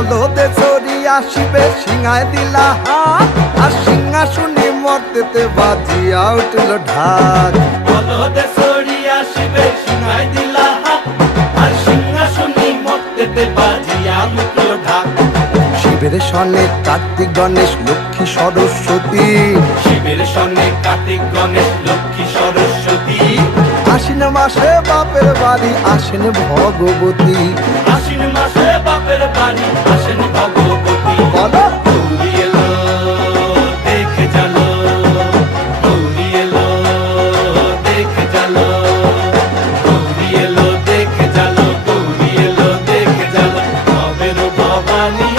বলদে চড়ি আসিবে সিংহায় দিলা হাত, আর সিংহাসনে মর্তেতে বাজিয়া উঠল ঢাক। বলদে চড়ি আসিবে সিংহায় দিলা হাত, আর সিংহাসনে মর্তেতে বাজিয়া উঠল ঢাক। শিবের সনে কার্তিক গণেশ লক্ষ্মী সরস্বতী, শিবের সনে কার্তিক গণেশ লক্ষ্মী সরস্বতী। আশ্বিন মাসে বাপের বাড়ি আসেন ভগবতী। আশ্বিন মাসে বাপের বাড়ি আসেন ভগবতী। বলো গৌরী এলো দেখে জালো, গৌরী এলো দেখে জালো, গৌরী এলো দেখে জালো, গৌরী এলো দেখে জালো। ভবের ভবানী